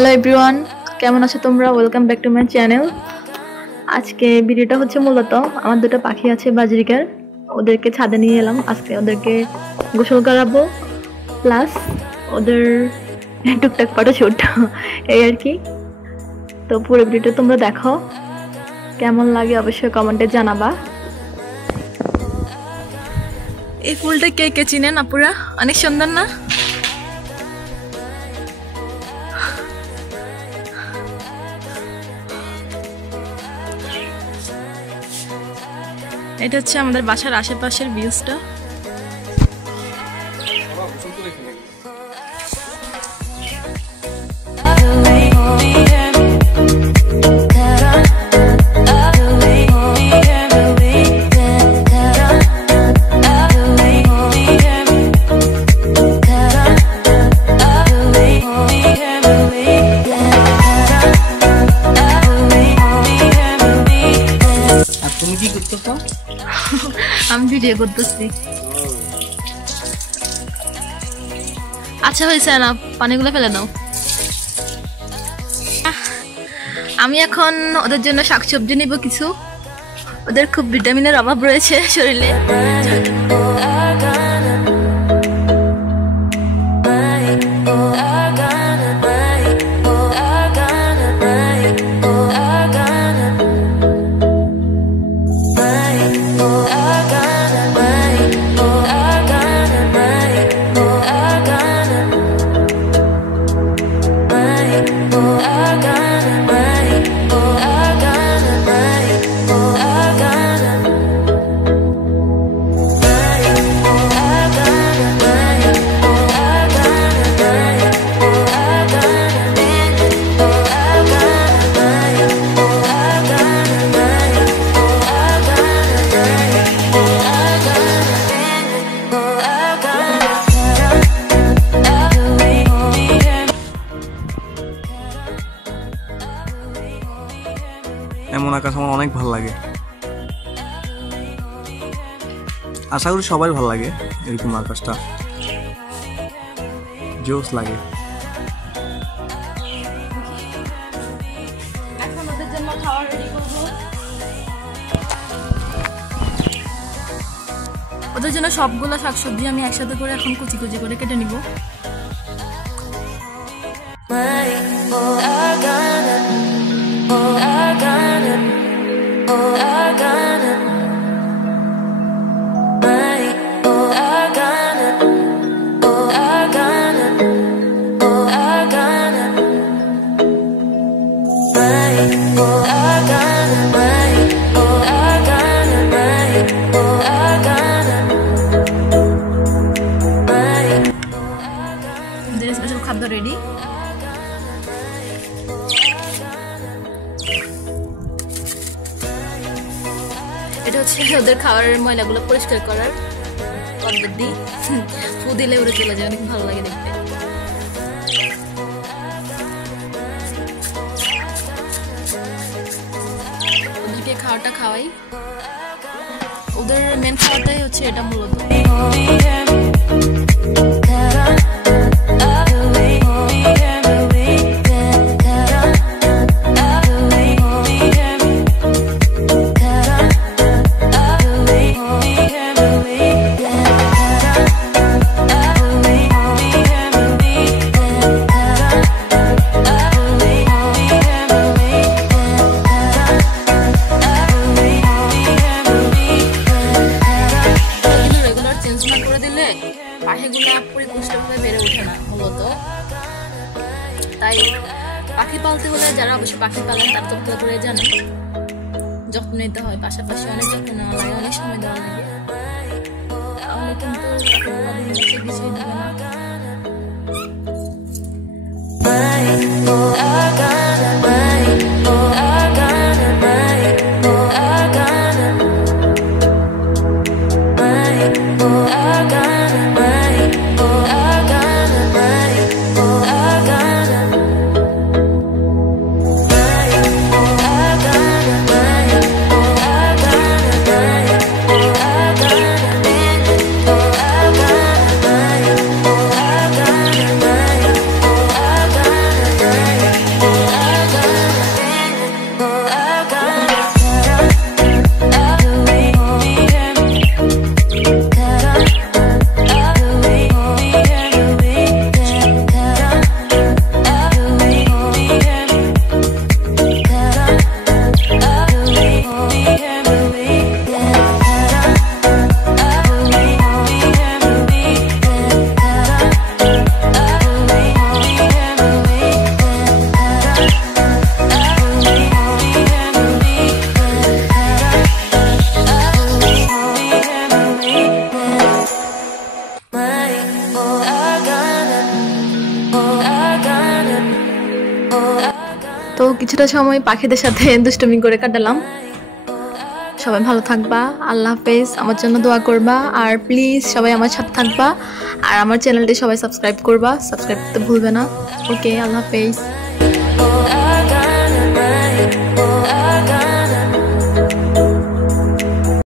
Hello everyone, কেমন আছো তোমরা? Welcome back to my channel. আজকে ভিডিওটা হচ্ছে মূলত আমার দুটো পাখি আছে বাজরিকার, ওদেরকে ছাদে নিয়ে এলাম। আজকে ওদেরকে গোসল করাবো, প্লাস ওদের টুকটাক ফটোশুট এই আর কি। তো পুরো ভিডিওটা তোমরা দেখো, কেমন লাগে অবশ্যই কমেন্টে জানাবা। এই ফুলটা কে কে চিনেন আপুরা? অনেক সুন্দর না? এটা হচ্ছে আমাদের বাসার আশেপাশের ভিউজটা। আমি ভিডিও করতেছি। আচ্ছা হয়েছে না, পানিগুলো ফেলে দাও। আমি এখন ওদের জন্য শাকসবজি নিব কিছু। ওদের খুব ভিটামিনের অভাব রয়েছে শরীরে। এমন আকাশ আমার অনেক ভালো লাগে। আশা করি সবাই ভালো লাগে এরকম আকাশটা, জোস লাগে। এখন ওদের জন্য খাবার রেডি করব। ওদের জন্য সবগুলো শাকসবজি আমি একসাথে করে এখন কুচি কুচি করে কেটে নিব। স্পেশাল খাদ্য রেডি। এটা হচ্ছে ওদের খাবারের ময়লাগুলো পরিষ্কার করার পদ্ধতি। ফু দিলে উড়ে চলে যায়, অনেক ভালো লাগে দেখতে। ওদেরকে খাওয়াটা খাওয়াই, ওদের মেন খাওয়াটাই হচ্ছে এটা মূলত। পাখিগুলো পরিপুষ্টভাবে বেড়ে ওঠে না মূলত। তাই পাখি পালতে হলে যারা অবশ্যই পাখি পালেন তার তথ্য করে জানে যত্ন নিতে হয়, পাশাপাশি অনেক যত্ন নেওয়া লাগে, অনেক সময় দেওয়া লাগে। তাহলে কিন্তু কিছুই দেবে না। কিছুটা সময় পাখিদের সাথে দুষ্টুমি করে কাটালাম। সবাই ভালো থাকবা, আল্লাহ হাফেজ। আমার জন্য দোয়া করবা আর প্লিজ সবাই আমার সাথে থাকবা আর আমার চ্যানেলটি সবাই সাবস্ক্রাইব করবা, সাবস্ক্রাইব করতে ভুলবে না। ওকে, আল্লাহ হাফেজ।